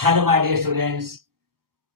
Hello my dear students,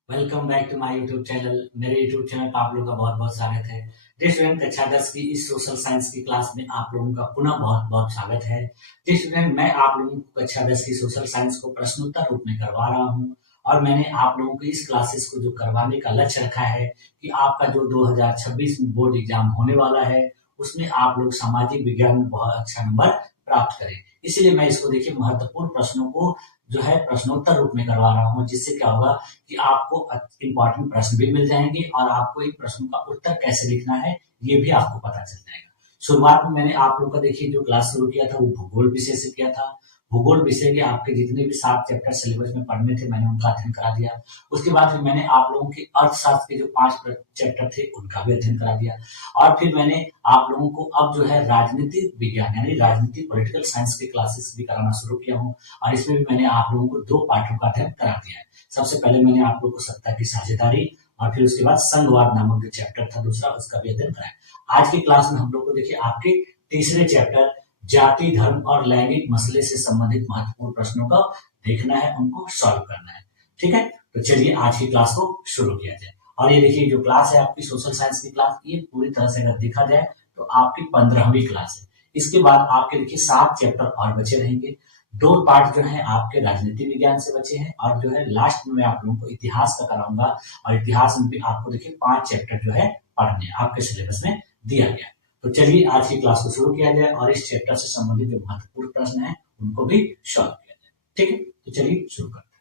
welcome back to my YouTube channel. मेरे YouTube channel पर आप लोगों का बहुत बहुत स्वागत है। डियर स्टूडेंट, कक्षा 10 की इस सोशल साइंस की क्लास में आप लोगों का पुनः बहुत बहुत स्वागत है। डियर स्टूडेंट, मैं आप लोगों को कक्षा 10 की सोशल साइंस को प्रश्नोत्तर रूप में करवा रहा हूँ और मैंने आप लोगों को इस क्लासेस को जो करवाने का लक्ष्य रखा है कि आपका जो 2026 में बोर्ड एग्जाम होने वाला है उसमें आप लोग सामाजिक विज्ञान में बहुत अच्छा नंबर प्राप्त करें। इसलिए मैं इसको देखिए महत्वपूर्ण प्रश्नों को जो है प्रश्नोत्तर रूप में करवा रहा हूँ, जिससे क्या होगा कि आपको इंपॉर्टेंट प्रश्न भी मिल जाएंगे और आपको इन प्रश्नों का उत्तर कैसे लिखना है ये भी आपको पता चल जाएगा। शुरुआत में मैंने आप लोग का देखिए जो क्लास शुरू किया था वो भूगोल विषय से किया था। भूगोल विषय के आपके जितने भी 7 चैप्टर सिलेबस में पढ़ने थे मैंने उनका अध्ययन करा दिया। उसके बाद फिर मैंने आप लोगों के अर्थशास्त्र के जो 5 चैप्टर थे उनका भी अध्ययन करा दिया और फिर मैंने आप लोगों को अब जो है राजनीतिक विज्ञान यानी राजनीतिक पॉलिटिकल साइंस की क्लासेस भी कराना शुरू किया हूँ और इसमें भी मैंने आप लोगों को 2 पाठों का अध्ययन करा दिया है। सबसे पहले मैंने आप लोगों को सत्ता की साझेदारी और फिर उसके बाद संघवाद नामक जो चैप्टर था दूसरा उसका भी अध्ययन कराया। आज की क्लास में हम लोग को देखिए आपके तीसरे चैप्टर जाति धर्म और लैंगिक मसले से संबंधित महत्वपूर्ण प्रश्नों का देखना है, उनको सॉल्व करना है। ठीक है, तो चलिए आज की क्लास को शुरू किया जाए। और ये देखिए जो क्लास है आपकी सोशल साइंस की क्लास, ये पूरी तरह से अगर देखा जाए तो आपकी 15वीं क्लास है। इसके बाद आपके देखिए 7 चैप्टर और बचे रहेंगे। 2 पार्ट जो है आपके राजनीति विज्ञान से बचे हैं और जो है लास्ट में मैं आप लोगों को इतिहास का कराऊंगा और इतिहास में भी आपको देखिए 5 चैप्टर जो है पढ़ने आपके सिलेबस में दिया गया है। तो चलिए आज की क्लास को शुरू किया जाए और इस चैप्टर से संबंधित जो महत्वपूर्ण प्रश्न है उनको भी सॉल्व किया जाए। ठीक है, तो चलिए शुरू करते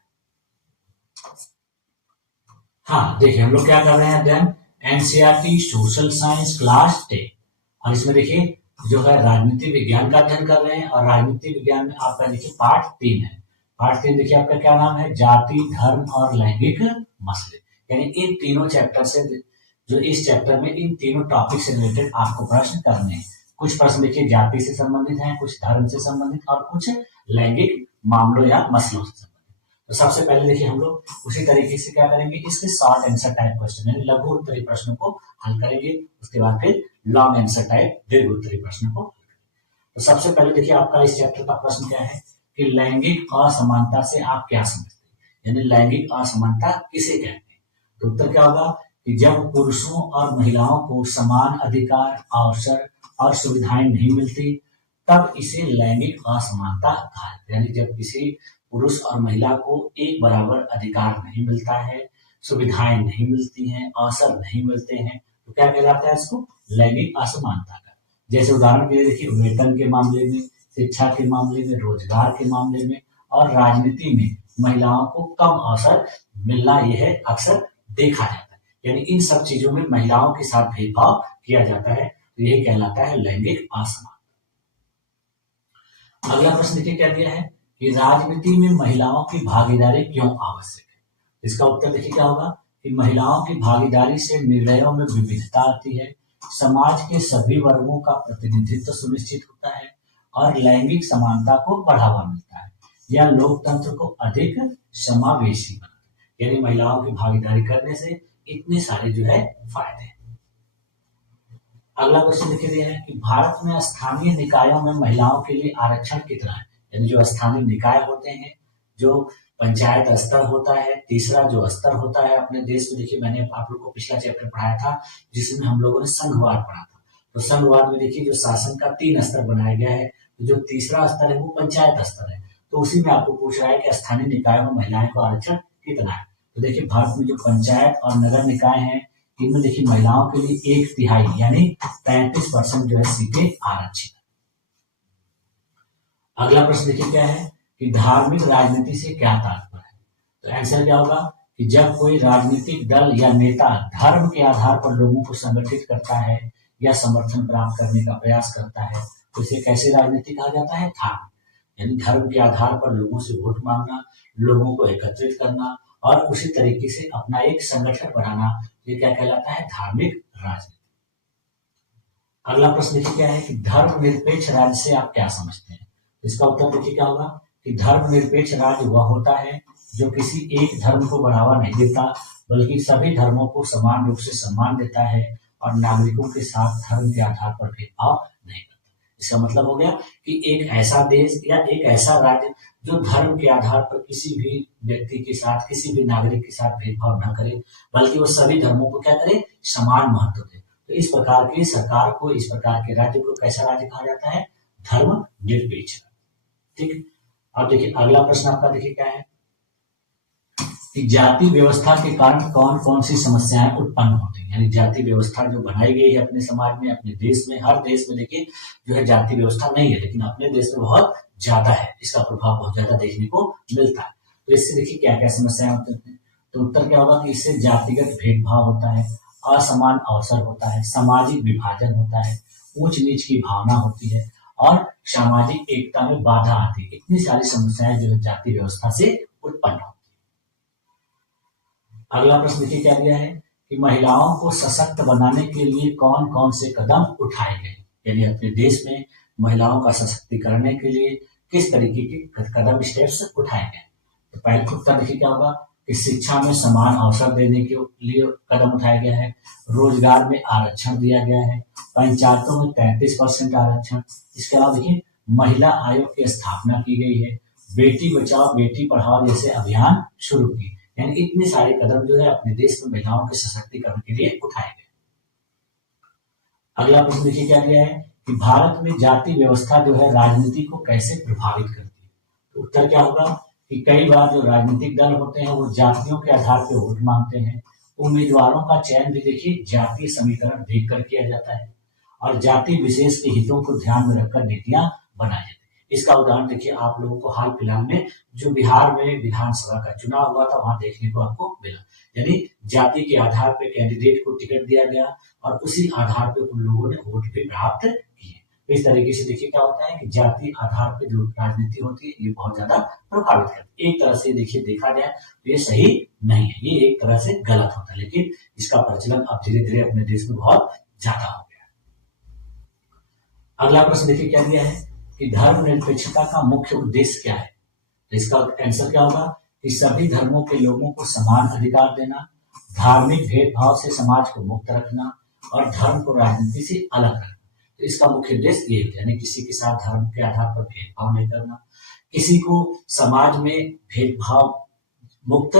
हैं। हाँ देखिए हम लोग क्या कर रहे हैं अध्ययन, एनसीईआरटी सोशल साइंस क्लास 10 और इसमें देखिए जो है राजनीति विज्ञान का अध्ययन कर रहे हैं और राजनीति विज्ञान में आपका देखिए पार्ट 3 है। पार्ट 3 देखिए आपका क्या नाम है, जाति धर्म और लैंगिक मसले। यानी इन तीनों चैप्टर से जो इस चैप्टर में इन तीनों टॉपिक से रिलेटेड आपको प्रश्न करने हैं। कुछ प्रश्न देखिए जाति से संबंधित हैं, कुछ धर्म से संबंधित और कुछ लैंगिक मामलों या मसलों से संबंधित। तो सबसे पहले देखिए हम लोग उसी तरीके से क्या करेंगे, इसके शॉर्ट आंसर टाइप क्वेश्चन यानी लघु उत्तरीय प्रश्नों को हल करेंगे। उसके बाद फिर लॉन्ग आंसर टाइप दीर्घ उत्तरीय प्रश्नों को। तो सबसे पहले देखिए आपका इस चैप्टर का प्रश्न क्या है कि लैंगिक असमानता से आप क्या समझते हैं, यानी लैंगिक असमानता किसे कहते हैं। तो उत्तर क्या होगा कि जब पुरुषों और महिलाओं को समान अधिकार अवसर और सुविधाएं नहीं मिलती तब इसे लैंगिक असमानता कहा जाता है। यानी जब किसी पुरुष और महिला को एक बराबर अधिकार नहीं मिलता है, सुविधाएं नहीं मिलती हैं, अवसर नहीं मिलते हैं, तो क्या कहलाता है इसको, लैंगिक असमानता का। जैसे उदाहरण के लिए देखिए वेतन के मामले में, शिक्षा के मामले में, रोजगार के मामले में और राजनीति में महिलाओं को कम अवसर मिलना यह अक्सर देखा जाता है। यानी इन सब चीजों में महिलाओं के साथ भेदभाव किया जाता है, तो यह कहलाता है लैंगिक असमानता। अगला प्रश्न देखिए क्या दिया है कि राजनीति में महिलाओं की भागीदारी क्यों आवश्यक है। इसका उत्तर देखिए क्या होगा कि महिलाओं की भागीदारी से निर्णयों में विविधता आती है, समाज के सभी वर्गों का प्रतिनिधित्व सुनिश्चित होता है और लैंगिक समानता को बढ़ावा मिलता है। यह लोकतंत्र को अधिक समावेशी बनाता है। यानी महिलाओं की भागीदारी करने से इतने सारे जो है फायदे। अगला क्वेश्चन लिखे दिया है कि भारत में स्थानीय निकायों में महिलाओं के लिए आरक्षण कितना है। यानी जो स्थानीय निकाय होते हैं, जो पंचायत स्तर होता है, तीसरा जो स्तर होता है अपने देश में, देखिए मैंने आप लोग को पिछला चैप्टर पढ़ाया था जिसमें हम लोगों ने संघवाद पढ़ा था। तो संघवाद में देखिए जो शासन का 3 स्तर बनाया गया है, तो जो तीसरा स्तर है वो पंचायत स्तर है। तो उसी में आपको पूछ रहा है कि स्थानीय निकाय में महिलाओं को आरक्षण कितना है। तो देखिए भारत में जो पंचायत और नगर निकाय है इनमें देखिए महिलाओं के लिए 1/3 यानी 35% जो है सीटें आरक्षित। अगला प्रश्न देखिए क्या है कि धार्मिक राजनीति से क्या तात्पर्य है। तो आंसर क्या होगा कि जब कोई राजनीतिक दल या नेता धर्म के आधार पर लोगों को संगठित करता है या समर्थन प्राप्त करने का प्रयास करता है तो इसे कैसे राजनीति कहा जाता है, धार्मिक। यानी धर्म के आधार पर लोगों से वोट मांगना, लोगों को एकत्रित करना और उसी तरीके से अपना एक संगठन बनाना, ये क्या कहलाता है, धार्मिक राजनीति। अगला प्रश्न देखिए क्या है कि धर्मनिरपेक्ष राज्य से आप क्या समझते हैं। इसका उत्तर देखिए क्या होगा कि धर्मनिरपेक्ष राज्य वह होता है जो किसी एक धर्म को बढ़ावा नहीं देता बल्कि सभी धर्मों को समान रूप से सम्मान देता है और नागरिकों के साथ धर्म के आधार पर भेदभाव नहीं करता। इसका मतलब हो गया कि एक ऐसा देश या एक ऐसा राज्य जो धर्म के आधार पर किसी भी व्यक्ति के साथ, किसी भी नागरिक के साथ भेदभाव न करे, बल्कि वो सभी धर्मों को क्या करे, समान महत्व दे। तो इस प्रकार की सरकार को, इस प्रकार के राज्य को कैसा राज्य कहा जाता है, धर्म निरपेक्ष। ठीक। अब देखिए अगला प्रश्न आपका, देखिए क्या है कि जाति व्यवस्था के कारण कौन कौन सी समस्याएं उत्पन्न होती हैं। यानी जाति व्यवस्था जो बनाई गई है अपने समाज में, अपने देश में, हर देश में देखिए जो है जाति व्यवस्था नहीं है, लेकिन अपने देश में बहुत ज्यादा है, इसका प्रभाव बहुत ज्यादा देखने को मिलता है। तो इससे देखिए क्या क्या समस्याएं होती हैं। तो उत्तर क्या होगा कि इससे जातिगत भेदभाव होता है, असमान अवसर होता है, सामाजिक विभाजन होता है, ऊंच नीच की भावना होती है और सामाजिक एकता में बाधा आती है। इतनी सारी समस्याएं जो है जाति व्यवस्था से उत्पन्न होती है। अगला प्रश्न देखिए क्या दिया है कि महिलाओं को सशक्त बनाने के लिए कौन कौन से कदम उठाए गए। यानी अपने देश में महिलाओं का सशक्तिकरण के लिए किस तरीके के कदम, स्टेप्स उठाए गए। तो पहले उत्तर देखिए क्या होगा कि शिक्षा में समान अवसर देने के लिए कदम उठाया गया है, रोजगार में आरक्षण दिया गया है, पंचायतों में 33% आरक्षण। इसके अलावा देखिए महिला आयोग की स्थापना की गई है, बेटी बचाओ बेटी पढ़ाओ जैसे अभियान शुरू किए। यानी इतने सारे कदम जो है अपने देश में महिलाओं के सशक्तिकरण के लिए उठाए गए। अगला प्रश्न देखिए क्या दिया है कि भारत में जाति व्यवस्था जो है राजनीति को कैसे प्रभावित करती है। तो उत्तर क्या होगा कि कई बार जो राजनीतिक दल होते हैं वो जातियों के आधार पर वोट मांगते हैं। उम्मीदवारों का चयन भी देखिए जातीय समीकरण देखकर किया जाता है और जाति विशेष के हितों को ध्यान में रखकर नीतियां बनाई जाती है। इसका उदाहरण देखिए आप लोगों को हाल फिलहाल में जो बिहार में विधानसभा का चुनाव हुआ था वहां देखने को आपको मिला। यानी जाति के आधार पर कैंडिडेट को टिकट दिया गया और उसी आधार पर उन लोगों ने वोट भी प्राप्त किए। तो इस तरीके से देखिए क्या होता है कि जाति आधार पर जो राजनीति होती है ये बहुत ज्यादा प्रभावित करती है। एक तरह से देखिए देखा जाए तो ये सही नहीं है, ये एक तरह से गलत होता है, लेकिन इसका प्रचलन अब धीरे धीरे अपने देश में बहुत ज्यादा हो गया। अगला प्रश्न देखिए क्या दिया है कि धर्मनिरपेक्षता का मुख्य उद्देश्य क्या है। तो इसका आंसर क्या होगा कि सभी धर्मों के लोगों को समान अधिकार देना, धार्मिक भेदभाव से समाज को मुक्त रखना और धर्म को राजनीति से अलग रखना। तो इसका मुख्य उद्देश्य ये है, यानी किसी के साथ धर्म के आधार पर भेदभाव नहीं करना, किसी को समाज में भेदभाव मुक्त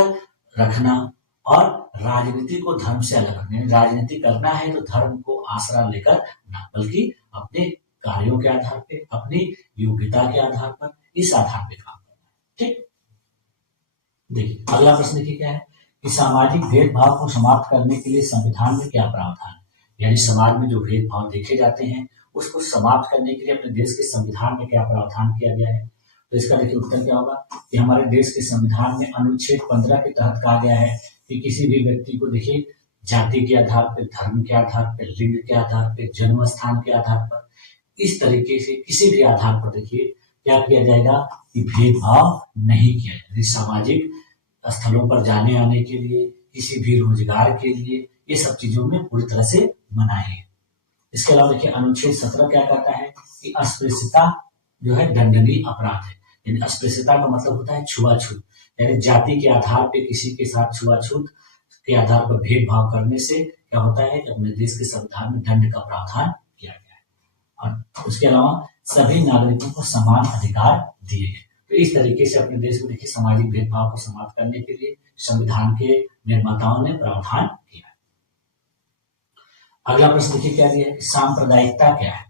रखना और राजनीति को धर्म से अलग रखना। राजनीति करना है तो धर्म को आसरा लेकर ना, बल्कि अपने कार्यों के आधार पे, अपनी योग्यता के आधार पर, इस आधार पे काम करना है। ठीक। देखिए अगला प्रश्न देखिए क्या है कि सामाजिक भेदभाव को समाप्त करने के लिए संविधान में क्या प्रावधान है। यानी समाज में जो भेदभाव देखे जाते हैं उसको समाप्त करने के लिए अपने देश के संविधान में क्या प्रावधान किया गया है। तो इसका देखिए उत्तर क्या होगा कि हमारे देश के संविधान में अनुच्छेद 15 के तहत कहा गया है कि किसी भी व्यक्ति को देखिए जाति के आधार पर, धर्म के आधार पर, लिंग के आधार पर, जन्म स्थान के आधार पर, इस तरीके से किसी भी आधार पर देखिए क्या किया जाएगा कि भेदभाव नहीं किया जाएगा। सामाजिक स्थलों पर जाने आने के लिए, किसी भी रोजगार के लिए, ये सब चीजों में पूरी तरह से मनाही है। इसके अलावा देखिए अनुच्छेद 17 क्या कहता है कि अस्पृश्यता जो है दंडनीय अपराध है। यानी अस्पृश्यता का मतलब होता है छुआछूत, यानी जाति के आधार पर किसी के साथ छुआछूत के आधार पर भेदभाव करने से क्या होता है कि अपने देश के संविधान में दंड का प्रावधान किया गया है। और उसके अलावा सभी नागरिकों को समान अधिकार दिए गए। तो इस तरीके से अपने देश में देखिए सामाजिक भेदभाव को समाप्त करने के लिए संविधान के निर्माताओं ने प्रावधान किया है। अगला प्रश्न देखिए क्या दिया है, सांप्रदायिकता क्या है।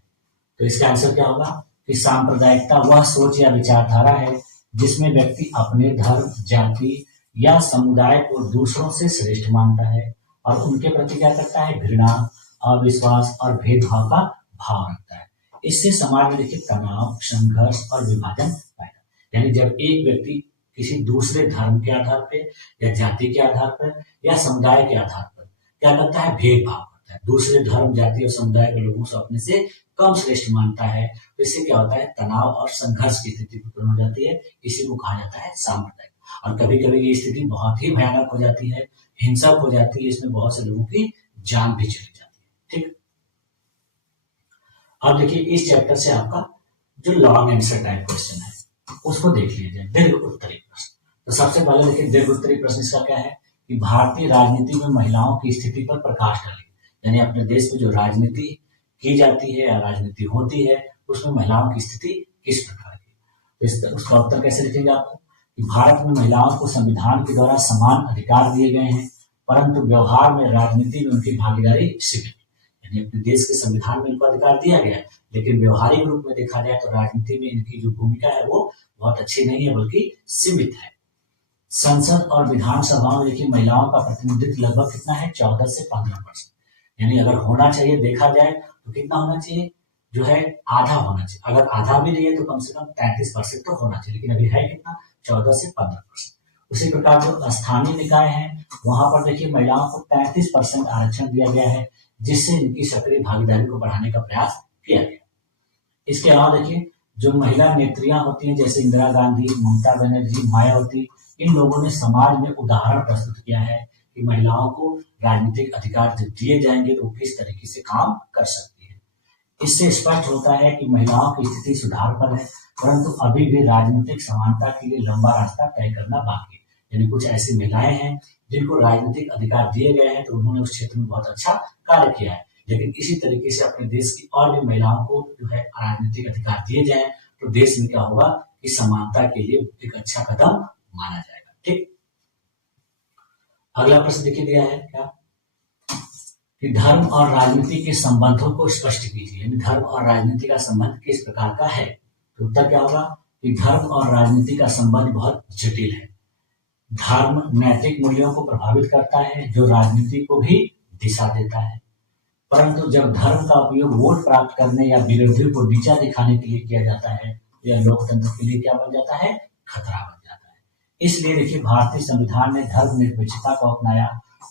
तो इसका आंसर क्या होगा कि सांप्रदायिकता वह सोच या विचारधारा है जिसमें व्यक्ति अपने धर्म, जाति या समुदाय को दूसरों से श्रेष्ठ मानता है और उनके प्रति क्या करता है, घृणा, अविश्वास और भेदभाव का भाव रखता है। इससे समाज में देखिए तनाव, संघर्ष और विभाजन पैदा, यानी जब एक व्यक्ति किसी दूसरे धर्म के आधार पर या जाति के आधार पर या समुदाय के आधार पर क्या करता है, भेदभाव करता है, दूसरे धर्म, जाति और समुदाय के लोगों से अपने से कम श्रेष्ठ मानता है, तो इससे क्या होता है, तनाव और संघर्ष की स्थिति उत्पन्न हो जाती है। इसी को कहा जाता है सांप्रदायिक। और कभी कभी ये स्थिति बहुत ही भयानक हो जाती है, हिंसक हो जाती है, इसमें बहुत से लोगों की जान भी चली जाती है। ठीक। अब देखिए इस चैप्टर से आपका जो लॉन्ग आंसर टाइप क्वेश्चन है उसको देख लीजिए, दीर्घ उत्तरी प्रश्न। तो सबसे पहले देखिए दीर्घ उत्तरी प्रश्न इसका क्या है कि भारतीय राजनीति में महिलाओं की स्थिति पर प्रकाश डालिए। यानी अपने देश में जो राजनीति की जाती है या राजनीति होती है उसमें महिलाओं की स्थिति किस प्रकार की। तो उसका उत्तर कैसे लिखेंगे आपको कि भारत में महिलाओं को संविधान के द्वारा समान अधिकार दिए गए हैं, परंतु व्यवहार में राजनीति में उनकी भागीदारी सीमित है। यानी अपने देश के संविधान में इनको अधिकार दिया गया है, लेकिन व्यवहारिक रूप में देखा जाए तो राजनीति में इनकी जो भूमिका है वो बहुत अच्छी नहीं है, बल्कि सीमित है। संसद और विधानसभा में देखिए महिलाओं का प्रतिनिधित्व लगभग कितना है, 14 से 15%। यानी अगर होना चाहिए देखा जाए तो कितना होना चाहिए, जो है आधा होना चाहिए। अगर आधा भी नहीं है तो कम से कम 33% तो होना चाहिए, लेकिन अभी है कितना, 14 से 15%। उसी प्रकार जो स्थानीय निकाय है वहां पर देखिए महिलाओं को 33% आरक्षण दिया गया है, जिससे इनकी सक्रिय भागीदारी को बढ़ाने का प्रयास किया गया। इसके अलावा देखिए जो महिला नेत्रियां होती हैं जैसे इंदिरा गांधी, ममता बनर्जी, मायावती, इन लोगों ने समाज में उदाहरण प्रस्तुत किया है कि महिलाओं को राजनीतिक अधिकार जब दिए जाएंगे तो वो किस तरीके से काम कर सकती है। इससे स्पष्ट होता है कि महिलाओं की स्थिति सुधार पर है, परंतु अभी भी राजनीतिक समानता के लिए लंबा रास्ता तय करना बाकी है। यानी कुछ ऐसी महिलाएं हैं जिनको राजनीतिक अधिकार दिए गए हैं तो उन्होंने उस क्षेत्र में बहुत अच्छा कार्य किया है, लेकिन इसी तरीके से अपने देश की और भी महिलाओं को जो है राजनीतिक अधिकार दिए जाए तो देश में क्या होगा कि समानता के लिए एक अच्छा कदम माना जाएगा। ठीक, अगला प्रश्न देखिए दिया है क्या कि धर्म और राजनीति के संबंधों को स्पष्ट कीजिए। यानी धर्म और राजनीति का संबंध किस प्रकार का है, तो उत्तर क्या होगा कि धर्म और राजनीति का संबंध बहुत जटिल है। धर्म नैतिक मूल्यों को प्रभावित करता है जो राजनीति को भी दिशा देता है, परंतु जब धर्म का उपयोग वोट प्राप्त करने या विरोधियों को नीचा दिखाने के लिए किया जाता है तो यह लोकतंत्र के लिए क्या बन जाता है, खतरा बन जाता है। इसलिए देखिए भारतीय संविधान ने धर्मनिरपेक्षता को अपनाया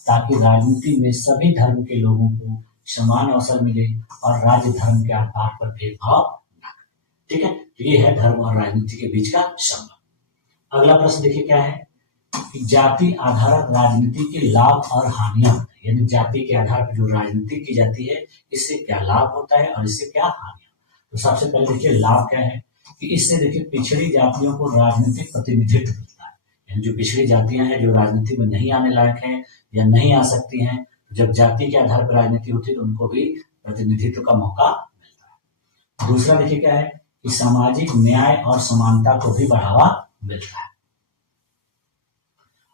ताकि राजनीति में सभी धर्म के लोगों को समान अवसर मिले और राज्य धर्म के आधार पर भेदभाव न करे। ठीक है, तो ये है धर्म और राजनीति के बीच का संबंध। अगला प्रश्न देखिए क्या है कि जाति आधारित राजनीति के लाभ और हानियां होती है। यानी जाति के आधार पर जो राजनीति की जाती है इससे क्या लाभ होता है और इससे क्या हानियां। तो सबसे पहले देखिए लाभ क्या है कि इससे देखिए पिछड़ी जातियों को राजनीतिक प्रतिनिधित्व मिलता है। यानी जो पिछड़ी जातियां हैं जो राजनीति में नहीं आने लायक हैं या नहीं आ सकती हैं, जब जाति के आधार पर राजनीति होती है तो उनको भी प्रतिनिधित्व का मौका मिलता है। दूसरा देखिए क्या है कि सामाजिक न्याय और समानता को भी बढ़ावा मिलता है।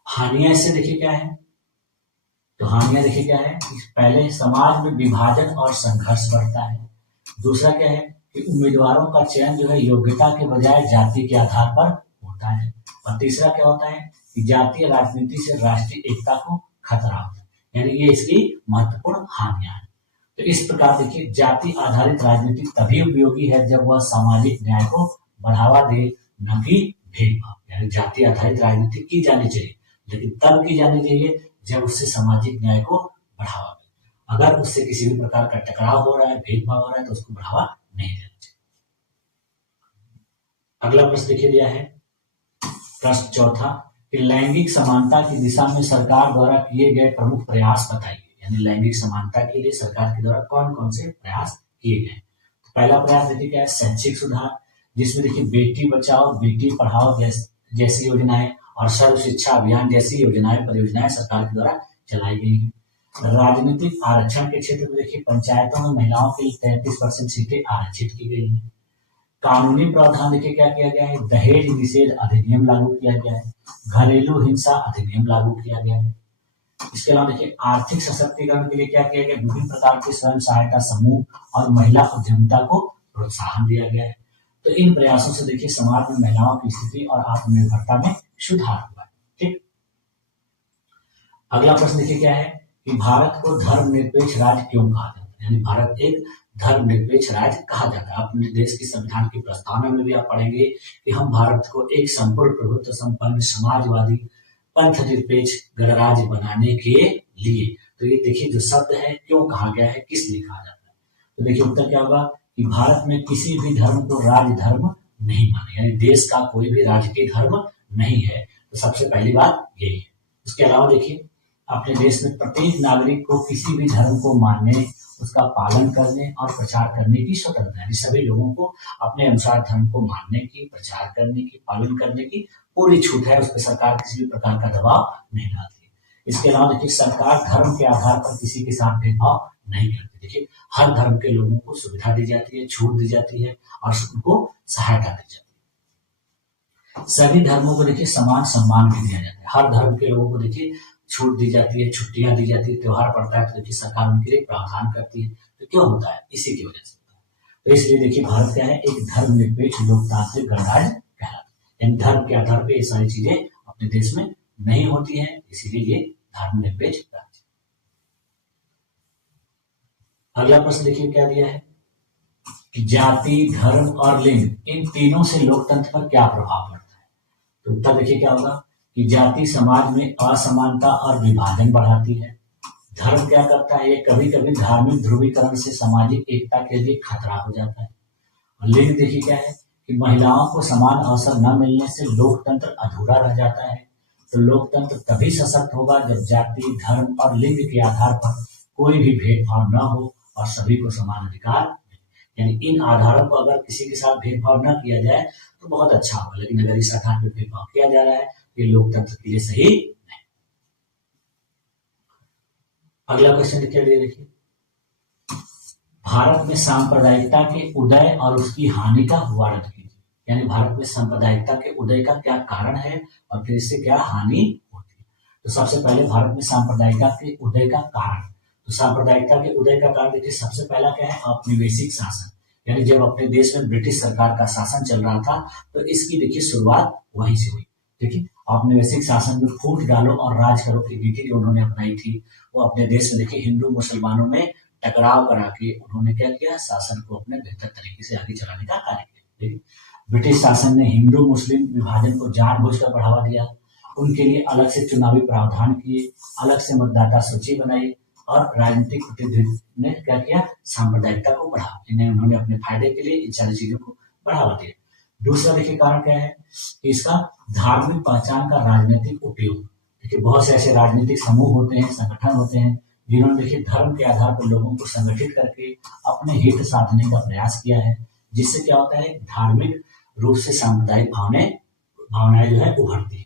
हानियां इससे देखिए क्या है, तो हानियां देखिए क्या है कि पहले समाज में विभाजन और संघर्ष बढ़ता है। दूसरा क्या है कि उम्मीदवारों का चयन जो है योग्यता के बजाय जाति के आधार पर होता है। और तीसरा क्या होता है कि जातीय राजनीति से राष्ट्रीय एकता को खतरा होता है। यानी ये इसकी महत्वपूर्ण हानियां हैं। तो इस प्रकार देखिए जाति आधारित राजनीति तभी उपयोगी है जब वह सामाजिक न्याय को बढ़ावा दे, न कि भेदभाव। यानी जाति आधारित राजनीति की जानी चाहिए, लेकिन तब की जानी चाहिए जब उससे सामाजिक न्याय को बढ़ावा मिले। अगर उससे किसी भी प्रकार का टकराव हो रहा है, भेदभाव हो रहा है, तो उसको बढ़ावा नहीं देना चाहिए। अगला प्रश्न देखिए दिया है प्रश्न चौथा कि लैंगिक समानता की दिशा में सरकार द्वारा किए गए प्रमुख प्रयास बताइए। यानी लैंगिक समानता के लिए सरकार के द्वारा कौन कौन से प्रयास किए गए। तो पहला प्रयास देखिए क्या है, शैक्षिक सुधार, जिसमें देखिए बेटी बचाओ बेटी पढ़ाओ जैसी योजनाएं और सर्व शिक्षा अभियान जैसी योजनाएं परियोजनाएं सरकार के द्वारा चलाई गई हैं। राजनीतिक आरक्षण के क्षेत्र में देखिए पंचायतों में महिलाओं के लिए 33% सीटें आरक्षित की गई हैं। कानूनी प्रावधान देखिए क्या किया गया है, दहेज निषेध अधिनियम लागू किया गया है, घरेलू हिंसा अधिनियम लागू किया गया है। इसके अलावा देखिए आर्थिक सशक्तिकरण के लिए क्या किया गया, विभिन्न प्रकार के स्वयं सहायता समूह और महिला उद्यमिता को प्रोत्साहन दिया गया है। तो इन प्रयासों से देखिए समाज में महिलाओं की स्थिति और आत्मनिर्भरता में सुधार हुआ है। ठीक, अगला प्रश्न देखिए क्या है कि भारत को धर्मनिरपेक्ष राज्य क्यों कहा जाता है। यानी भारत एक धर्मनिरपेक्ष राज्य कहा जाता है। अपने देश की संविधान की प्रस्तावना में भी आप पढ़ेंगे कि हम भारत को एक संपूर्ण प्रभुत्व संपन्न समाजवादी पंथ निरपेक्ष गणराज्य बनाने के लिए। तो ये देखिए जो शब्द है क्यों कहा गया है, किस लिए कहा जाता है। तो देखिए उत्तर क्या होगा कि भारत में किसी भी धर्म को राज्य धर्म नहीं माने, यानी देश का कोई भी राजकीय धर्म नहीं है। तो सबसे पहली बात यही है। उसके अलावा देखिए अपने देश में प्रत्येक नागरिक को किसी भी धर्म को मानने, उसका पालन करने और प्रचार करने की स्वतंत्रता है। सभी लोगों को अपने अनुसार धर्म को मानने की, प्रचार करने की, पालन करने की पूरी छूट है। उस पर सरकार किसी भी प्रकार का दबाव नहीं डालती है। इसके अलावा देखिए सरकार धर्म के आधार पर किसी के साथ भेदभाव नहीं करती। देखिए हर धर्म के लोगों को सुविधा दी जाती है, छूट दी जाती है और उनको सहायता दी जाती है। सभी धर्मों को देखिए समान सम्मान भी दिया जाता है। हर धर्म के लोगों को देखिए छूट दी जाती है, छुट्टियां दी जाती है, त्योहार पड़ता है तो देखिए सरकार उनके लिए प्रावधान करती है। तो क्यों होता है? इसी की वजह से होता है। तो इसलिए देखिए भारत क्या है, एक धर्मनिरपेक्ष लोकतांत्रिक गणराज्य कहलाता है। यानी धर्म के आधार पर ये सारी चीजें अपने देश में नहीं होती है, इसीलिए ये धर्मनिरपेक्ष राज्य। अगला प्रश्न देखिए क्या दिया है कि जाति, धर्म और लिंग इन तीनों से लोकतंत्र पर क्या प्रभाव पड़ता है? तो उत्तर देखिए क्या होगा कि जाति समाज में असमानता और विभाजन बढ़ाती है। धर्म क्या करता है, ये कभी कभी धार्मिक ध्रुवीकरण से सामाजिक एकता के लिए खतरा हो जाता है। और लिंग देखिए क्या है कि महिलाओं को समान अवसर न मिलने से लोकतंत्र अधूरा रह जाता है। तो लोकतंत्र तभी सशक्त होगा जब जाति, धर्म और लिंग के आधार पर कोई भी भेदभाव न हो और सभी को समान अधिकार मिले। यानी इन आधारों पर अगर किसी के साथ भेदभाव न किया जाए तो बहुत अच्छा होगा, लेकिन अगर इस आधार पर भेदभाव किया जा रहा है ये लोकतंत्र के लिए सही नहीं। अगला क्वेश्चन क्या दिया देखिए, भारत में सांप्रदायिकता के उदय और उसकी हानि का वर्णन कीजिए। यानी भारत में सांप्रदायिकता के उदय का क्या कारण है और फिर इससे क्या हानि होती है। तो सबसे पहले भारत में सांप्रदायिकता के उदय का कारण, तो सांप्रदायिकता के उदय का कारण देखिए सबसे पहला क्या है, औपनिवेशिक शासन। यानी जब अपने देश में ब्रिटिश सरकार का शासन चल रहा था तो इसकी देखिए शुरुआत वहीं से हुई। देखिए औपनिवेशिक शासन में फूट डालो और राज करो की नीति जो उन्होंने अपनाई थी वो अपने देश में देखिए हिंदू मुसलमानों में टकराव करा के उन्होंने क्या किया, शासन को अपने बेहतर तरीके से आगे चलाने का कार्य किया। देखिए ब्रिटिश शासन ने हिंदू मुस्लिम विभाजन को जानबूझकर बढ़ावा दिया, उनके लिए अलग से चुनावी प्रावधान किए, अलग से मतदाता सूची बनाई और राजनीतिक प्रतिनिधि ने क्या किया, सांप्रदायिकता को बढ़ावा, इन्हें उन्होंने अपने फायदे के लिए इन सारी चीजों को बढ़ावा दिया। दूसरा देखिए कारण क्या है कि इसका धार्मिक पहचान का राजनीतिक उपयोग। देखिए बहुत से ऐसे राजनीतिक समूह होते हैं, संगठन होते हैं जिन्होंने देखिए धर्म के आधार पर लोगों को संगठित करके अपने हित साधने का प्रयास किया है, जिससे क्या होता है धार्मिक रूप से सांप्रदायिक भावनाएं जो है उभरती है।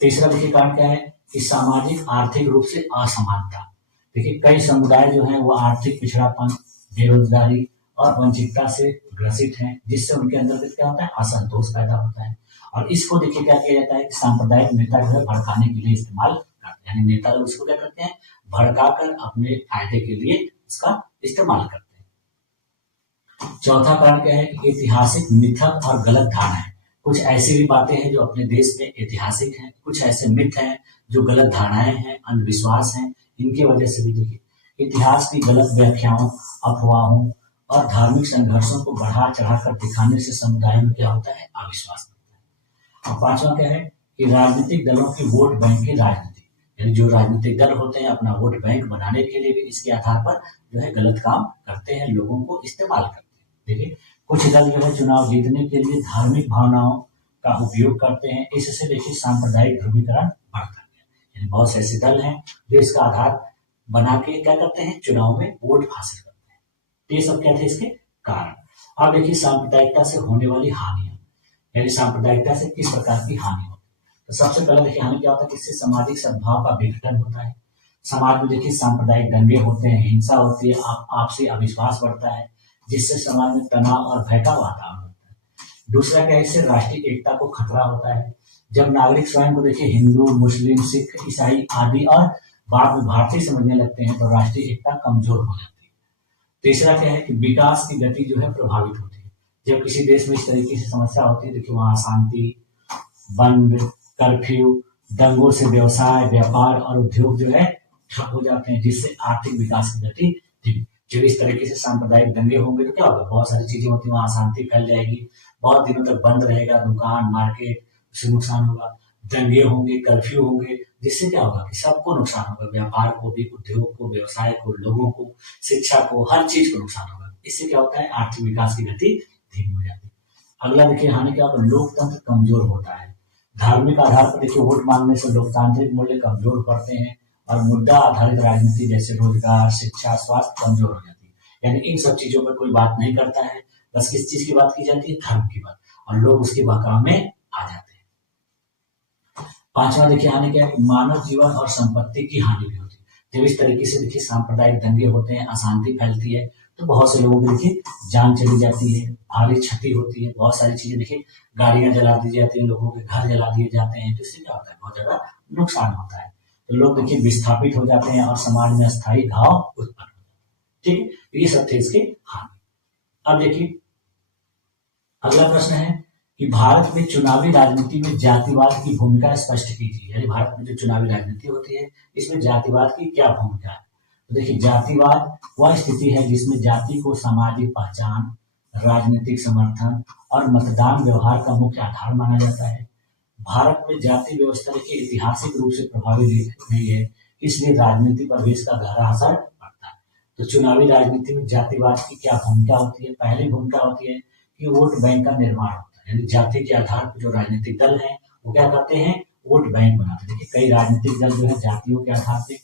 तीसरा देखिए कारण क्या है कि सामाजिक आर्थिक रूप से असमानता। देखिए कई समुदाय जो है वो आर्थिक पिछड़ापन, बेरोजगारी और वंचितता से ग्रसित हैं, जिससे उनके अंदर क्या होता है, असंतोष पैदा होता है। और इसको देखिए क्या किया जाता है कि सांप्रदायिक नेता जो है भड़काने के लिए इस्तेमाल करते हैं। यानी नेता लोग इसको क्या करते हैं, भड़काकर अपने फायदे के लिए इसका इस्तेमाल करते हैं। चौथा कारण क्या है कि ऐतिहासिक मिथक और गलत धारणाएं। कुछ ऐसी भी बातें हैं जो अपने देश में ऐतिहासिक हैं, कुछ ऐसे मिथ हैं जो गलत धारणाएं हैं, अंधविश्वास हैं। इनकी वजह से भी देखिए इतिहास की गलत व्याख्याओं, अफवाहों और धार्मिक संघर्षों को बढ़ा चढ़ाकर दिखाने से समुदायों में क्या होता है, अविश्वास बढ़ता है। और पांचवा क्या है कि राजनीतिक दलों की वोट बैंक की राजनीति। यानी जो राजनीतिक दल होते हैं अपना वोट बैंक बनाने के लिए भी इसके आधार पर जो है गलत काम करते हैं, लोगों को इस्तेमाल करते हैं। देखिए कुछ दल जो है चुनाव जीतने के लिए धार्मिक भावनाओं का उपयोग करते हैं, इससे देखिए सांप्रदायिक ध्रुवीकरण बढ़ता है। यानी बहुत से ऐसे दल हैं जो इसका आधार बना के क्या करते हैं, चुनाव में वोट हासिल करते हैं। तो ये सब क्या थे इसके कारण। और देखिए सांप्रदायिकता से होने वाली हानियां, यानी सांप्रदायिकता से किस प्रकार की हानि होती है। तो सबसे पहले देखिए हानि क्या होता है कि इससे सामाजिक सद्भाव का विघटन होता है। समाज में देखिए सांप्रदायिक दंगे होते हैं, हिंसा होती है, आपसी अविश्वास बढ़ता है, जिससे समाज में तनाव और भय का वातावरण होता है। दूसरा क्या है, इससे राष्ट्रीय एकता को खतरा होता है। जब नागरिक स्वयं को देखिए हिंदू, मुस्लिम, सिख, ईसाई आदि और बाद में भारतीय समझने लगते हैं तो राष्ट्रीय एकता कमजोर हो जाती है। तीसरा क्या है कि विकास की गति जो है प्रभावित होती है। जब किसी देश में इस तरीके से समस्या होती है, देखिए वहां अशांति, बंद, कर्फ्यू, दंगों से व्यवसाय, व्यापार और उद्योग जो है ठप हो जाते हैं, जिससे आर्थिक विकास की गति धीमी। जब इस तरीके से सांप्रदायिक दंगे होंगे तो क्या होगा, बहुत सारी चीजें होती है, वहां अशांति फैल जाएगी, बहुत दिनों तक बंद रहेगा दुकान, मार्केट, उससे नुकसान होगा। दंगे होंगे, कर्फ्यू होंगे, जिससे क्या होगा कि सबको नुकसान होगा, व्यापार को भी, उद्योग को, व्यवसाय को, लोगों को, शिक्षा को, हर चीज को नुकसान होगा। इससे क्या होता है, आर्थिक विकास की गति धीमी हो जाती है। अगला देखिए हानि क्या होगा, लोकतंत्र कमजोर होता है। धार्मिक आधार पर देखिए वोट मांगने से लोकतांत्रिक मूल्य कमजोर पड़ते हैं और मुद्दा आधारित राजनीति जैसे रोजगार, शिक्षा, स्वास्थ्य कमजोर हो जाती है। यानी इन सब चीजों पर कोई बात नहीं करता है, बस किस चीज की बात की जाती है, धर्म की बात, और लोग उसके बहकाव में आ जाते हैं। पांचवा देखिए हानि क्या है, मानव जीवन और संपत्ति की हानि भी होती है। जब इस तरीके से देखिए सांप्रदायिक दंगे होते हैं, अशांति फैलती है, तो बहुत से लोगों की देखिए जान चली जाती है, भारी क्षति होती है, बहुत सारी चीजें देखिए, गाड़ियां जला दी जाती हैं, लोगों के घर जला दिए जाते हैं, तो इससे क्या होता है, बहुत ज्यादा नुकसान होता है। तो लोग देखिए विस्थापित हो जाते हैं और समाज में अस्थायी घाव उत्पन्न होता है। ठीक है, तो ये सब थे इसके हानि। अब देखिए अगला प्रश्न है कि भारत में चुनावी राजनीति में जातिवाद की भूमिका स्पष्ट कीजिए। यानी भारत में जो चुनावी राजनीति होती है इसमें जातिवाद की क्या भूमिका है। तो देखिए जातिवाद वह स्थिति है जिसमें जाति को सामाजिक पहचान, राजनीतिक समर्थन और मतदान व्यवहार का मुख्य आधार माना जाता है। भारत में जाति व्यवस्था के ऐतिहासिक रूप से प्रभावी रही है, इसलिए राजनीति पर भी इसका गहरा असर पड़ता है। तो चुनावी राजनीति में जातिवाद की क्या भूमिका होती है। पहली भूमिका होती है कि वोट बैंक का निर्माण होता है, यानी जाति के आधार पर जो राजनीतिक दल है वो क्या करते हैं, वोट बैंक बनाते हैं। देखिए कई राजनीतिक दल जो है जातियों के आधार पे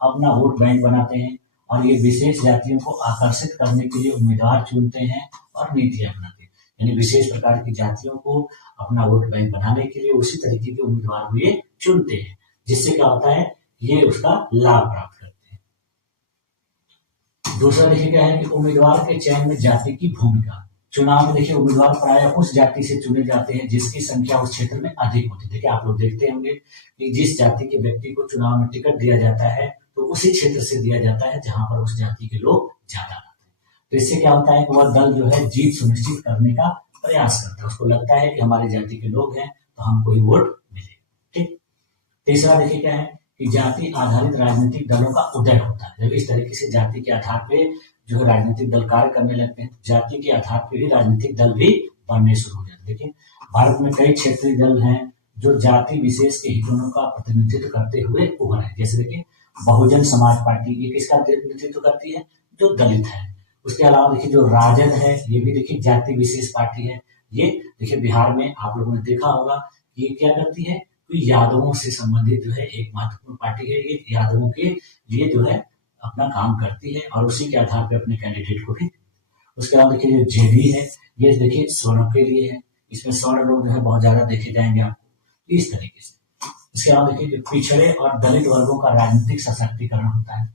अपना वोट बैंक बनाते हैं और ये विशेष जातियों को आकर्षित करने के लिए उम्मीदवार चुनते हैं और नीतियां बनाते हैं। यानी विशेष प्रकार की जातियों को अपना वोट बैंक बनाने के लिए उसी तरीके के उम्मीदवार को ये चुनते हैं, जिससे क्या होता है, ये उसका लाभ प्राप्त करते हैं। दूसरा देखिए क्या है कि उम्मीदवार के चयन में जाति की भूमिका। चुनाव में देखिए उम्मीदवार प्रायः उस जाति से चुने जाते हैं जिसकी संख्या उस क्षेत्र में अधिक होती है। देखिए आप लोग देखते होंगे कि जिस जाति के व्यक्ति को चुनाव में टिकट दिया जाता है तो उसी क्षेत्र से दिया जाता है जहां पर उस जाति के लोग ज्यादा रहते हैं। तो इससे क्या होता है कि वह दल जो है जीत सुनिश्चित करने का प्रयास करता है। उसको लगता है कि हमारी जाति के लोग हैं तो हमको ही वोट मिले। ठीक। तीसरा देखिए क्या है कि जाति आधारित राजनीतिक दलों का उदय होता है। जब इस तरीके से जाति के आधार पे जो है राजनीतिक दल कार्य करने लगते हैं, जाति के आधार पर ही राजनीतिक दल भी बनने शुरू हो जाते हैं। देखिए भारत में कई क्षेत्रीय दल हैं जो जाति विशेष के हितों का प्रतिनिधित्व करते हुए उभरे हैं। जैसे देखिए बहुजन समाज पार्टी, ये किसका प्रतिनिधित्व करती है, जो दलित है। उसके अलावा देखिए जो राजद है ये भी देखिए जाति विशेष पार्टी है। ये देखिए बिहार में आप लोगों ने देखा होगा कि ये क्या करती है, कि यादवों से संबंधित जो है एक महत्वपूर्ण पार्टी है। ये यादवों के लिए जो है अपना काम करती है और उसी के आधार पर अपने कैंडिडेट को भी। उसके बाद देखिए जो जेडी है ये देखिए स्वर्ण के लिए है। इसमें स्वर्ण लोग जो है बहुत ज्यादा देखे जाएंगे आपको इस तरीके से। इसके बाद देखिए जो पिछड़े और दलित वर्गों का राजनीतिक सशक्तिकरण होता है।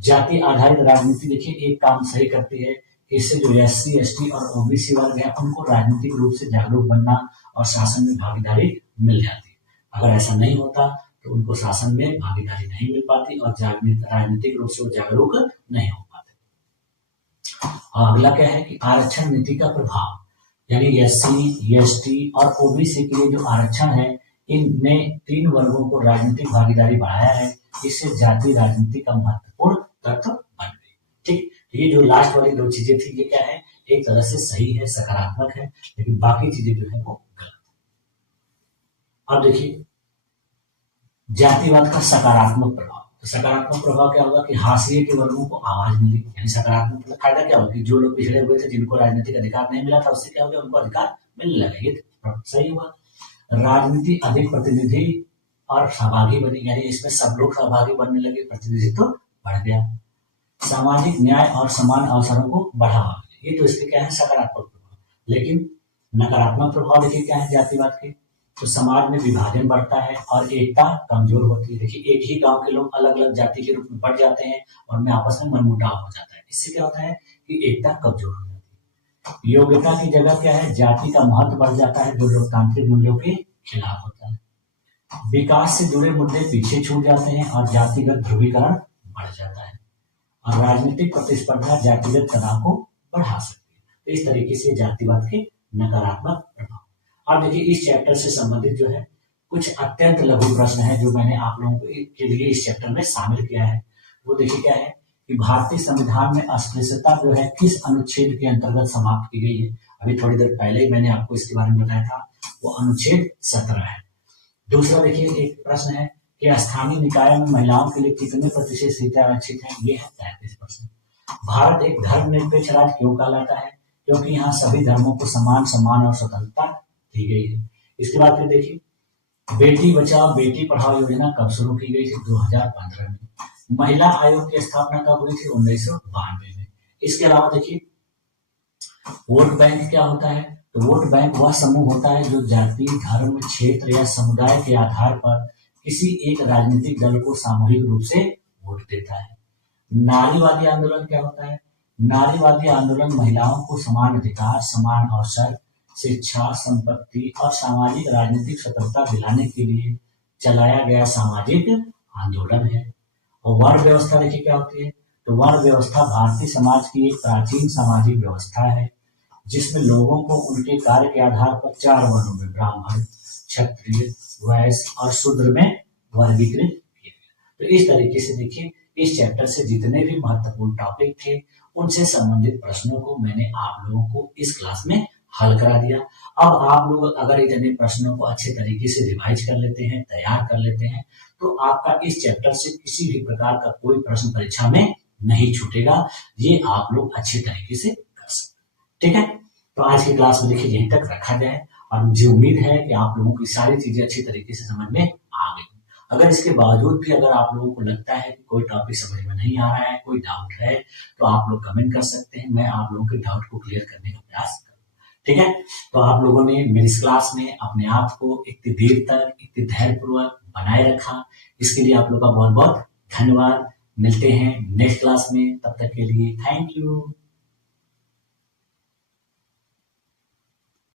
जाति आधारित राजनीति देखिए एक काम सही करती है, इससे जो SC ST और OBC वर्ग है उनको राजनीतिक रूप से जागरूक बनना और शासन में भागीदारी मिल जाती है। अगर ऐसा नहीं होता तो उनको शासन में भागीदारी नहीं मिल पाती और राजनीतिक रूप से वो जागरूक नहीं हो पाते। और अगला क्या है कि आरक्षण नीति का प्रभाव, यानी SC ST और OBC के लिए जो आरक्षण है इनने 3 वर्गों को राजनीतिक भागीदारी बढ़ाया है। इससे जाति राजनीति का महत्वपूर्ण तत्व बन गई। ठीक, ये जो लास्ट वाली 2 चीजें थी ये क्या है, एक तरह से सही है, सकारात्मक है, लेकिन बाकी चीजें जो है वो गलत है। अब देखिए जातिवाद का सकारात्मक प्रभाव। तो सकारात्मक प्रभाव क्या होगा कि हाशिए के वर्गों को आवाज मिली। यानी सकारात्मक मतलब फायदा क्या होगा कि जो लोग पिछड़े हुए थे जिनको राजनीतिक अधिकार नहीं मिला था उससे क्या हो गया, उनको अधिकार मिलने लगा। ये सही हुआ। राजनीति अधिक प्रतिनिधि और सहभागी बनी, यानी इसमें सब लोग सहभागी बनने लगे, प्रतिनिधित्व बढ़ गया। सामाजिक न्याय और समान अवसरों को बढ़ावा मिला। ये तो इसके क्या है, सकारात्मक प्रभाव। लेकिन नकारात्मक प्रभाव देखिए क्या है जातिवाद के, तो समाज में विभाजन बढ़ता है और एकता कमजोर होती है। देखिए एक ही गांव के लोग अलग अलग जाति के रूप में बढ़ जाते हैं और उनमें आपस में मनमुटाव हो जाता है। इससे क्या होता है कि एकता कमजोर हो जाती है। योग्यता की जगह क्या है, जाति का महत्व बढ़ जाता है जो लोकतांत्रिक मूल्यों के खिलाफ होता है। विकास से जुड़े मुद्दे पीछे छूट जाते हैं और जातिगत ध्रुवीकरण बढ़ जाता है और राजनीतिक प्रतिस्पर्धा जातिगत तनाव को बढ़ा सकती है। तो इस तरीके से जातिवाद के नकारात्मक प्रभाव। अब देखिए इस चैप्टर से संबंधित जो है कुछ अत्यंत लघु प्रश्न है जो मैंने आप लोगों के लिए इस चैप्टर में शामिल किया है। वो देखिए क्या है कि भारतीय संविधान में अस्पृश्यता जो है किस अनुच्छेद के अंतर्गत समाप्त की गई है। अभी थोड़ी देर पहले ही मैंने आपको इसके बारे में बताया था, वो अनुच्छेद 17 है। दूसरा देखिए एक प्रश्न है कि स्थानीय निकाय में महिलाओं के लिए कितने प्रतिशत सीटें आरक्षित हैं, ये है 33%। भारत एक धर्मनिरपेक्ष राज्य क्यों कहलाता है, क्योंकि यहाँ सभी धर्मों को समान सम्मान और स्वतंत्रता दी गई है। इसके बाद फिर देखिए बेटी बचाओ बेटी पढ़ाओ योजना कब शुरू की गई थी, 2015 में। महिला आयोग की स्थापना कब हुई थी, 1992 में। इसके अलावा देखिए वोट बैंक क्या होता है, तो वोट बैंक वह समूह होता है जो जाति, धर्म, क्षेत्र या समुदाय के आधार पर किसी एक राजनीतिक दल को सामूहिक रूप से वोट देता है। नारीवादी आंदोलन क्या होता है, नारीवादी आंदोलन महिलाओं को समान अधिकार, समान अवसर, शिक्षा, संपत्ति और सामाजिक राजनीतिक स्वतंत्रता दिलाने के लिए चलाया गया सामाजिक आंदोलन है। और वर्ण व्यवस्था देखिए क्या होती है। तो वर्ण व्यवस्था भारतीय समाज की एक प्राचीन सामाजिक व्यवस्था है जिसमें लोगों को उनके कार्य के आधार पर 4 वर्णों में ब्राह्मण, क्षत्रिय, वैश्य और शूद्र में वर्गीकृत किया गया। तो इस तरीके से देखिए इस चैप्टर से जितने भी महत्वपूर्ण टॉपिक थे उनसे संबंधित प्रश्नों को मैंने आप लोगों को इस क्लास में हल करा दिया। अब आप लोग अगर इतने प्रश्नों को अच्छे तरीके से रिवाइज कर लेते हैं, तैयार कर लेते हैं, तो आपका इस चैप्टर से किसी भी प्रकार का कोई प्रश्न परीक्षा में नहीं छूटेगा। ये आप लोग अच्छे तरीके से कर सकते। ठीक है, तो आज की क्लास में देखिए यहीं तक रखा जाए और मुझे उम्मीद है कि आप लोगों की सारी चीजें अच्छी तरीके से समझ में आ गई। अगर इसके बावजूद भी अगर आप लोगों को लगता है कि कोई टॉपिक समझ में नहीं आ रहा है, कोई डाउट है, तो आप लोग कमेंट कर सकते हैं। मैं आप लोगों के डाउट को क्लियर करने का प्रयास करूँ। ठीक है, तो आप लोगों ने मेरी इस क्लास में अपने आप को इतनी देर तक इतनी धैर्यपूर्वक बनाए रखा, इसके लिए आप लोग का बहुत बहुत धन्यवाद। मिलते हैं नेक्स्ट क्लास में, तब तक के लिए थैंक यू।